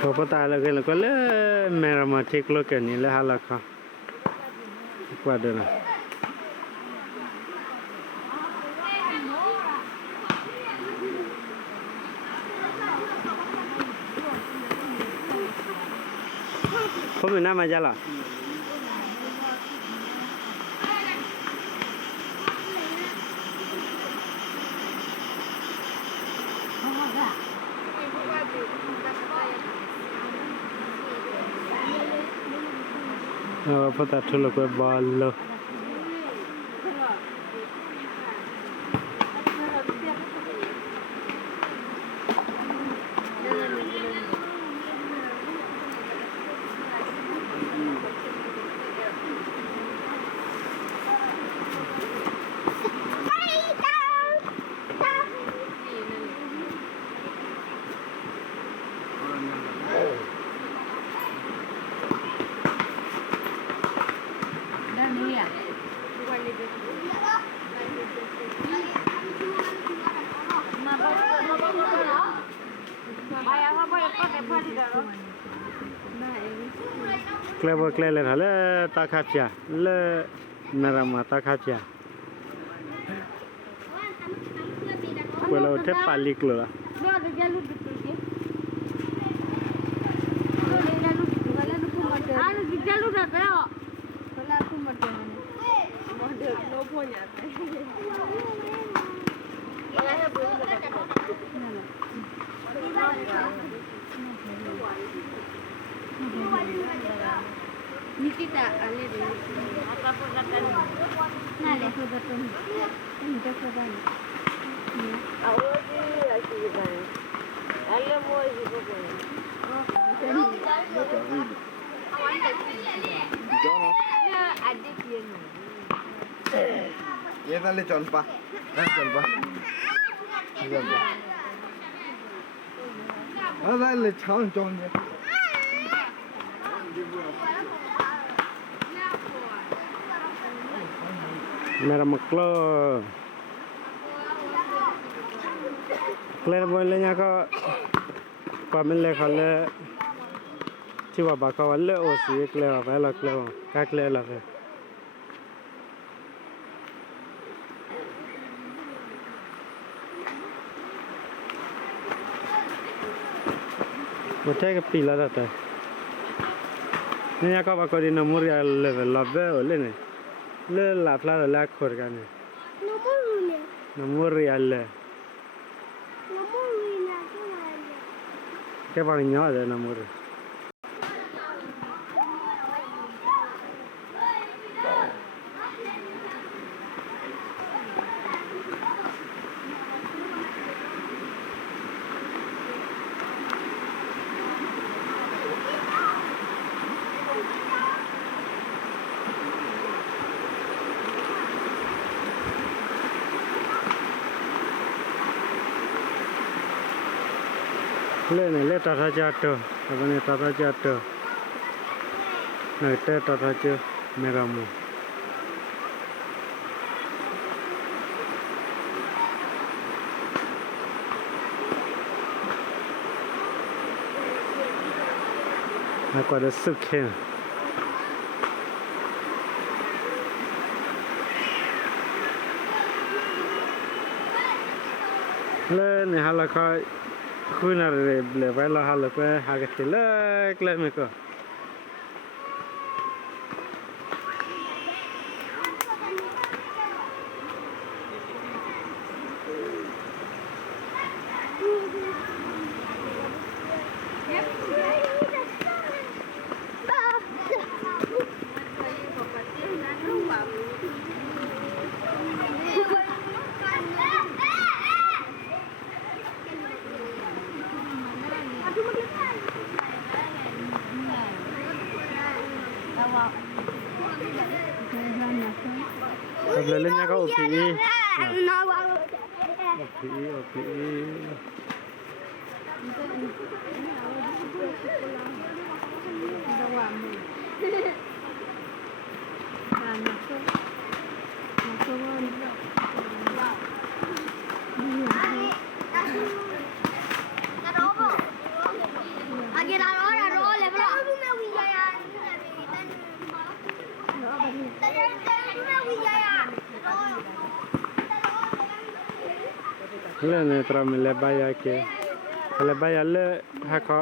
Papa ta la ke la ko le mera ma thik lo ke ni le hala kha kwa de na ko me na ma jala papa ta thulo ko ballo clever clever hale ta kha pya le mera ma ta kha pya ko lo te palik lo la Nikita ale de apa pagatan nale pagatan ini pagatan awadi asiban ale mo isiban na adik yeno ye dale chonpa chonpa dale chon chon ye mera maklo clever boile nya ko pamile khale chiwa ba ka wale o si clever ba la clever ka clever la fe mo te ke pila data nya ka ba ko di na muria level la be o le ne le la pla la khor ka ne no muria le ke ba nya de na muria le tata chato apane tata chato na te tata chato mera mu na ko da sukhe le ne hala kha khuna le vai la hala pe ha ke le kle me ko Sebenarnya kau OPI. OPI. Agak Lene tra me le baya ke. Le baya le hako.